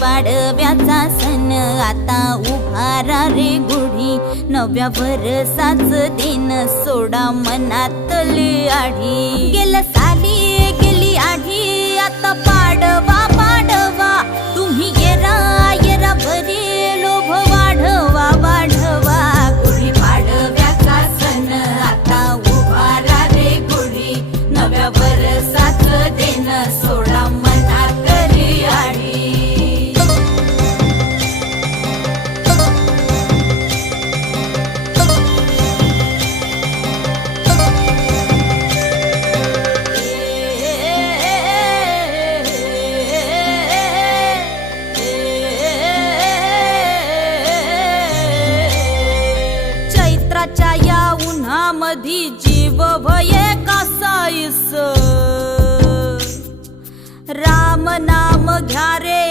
पाडव्याचा सण आता उभारा रे गुढी, नव्या वर्षाच दिन सोडा मनातली आढी। गेल्या साली गेली आढी, आता पाडवा पाडवा, तुम्ही येरा येरा भरी लोभ वाढवा वाढवा। गुढी पाडव्याचा सण आता उभारा रे गुढी, नव्या वर्षाच दिन सोडा मनातली आढी। चैत्राच्या या उन्हामधी जीव भये कासाईस, राम नाम घ्या रे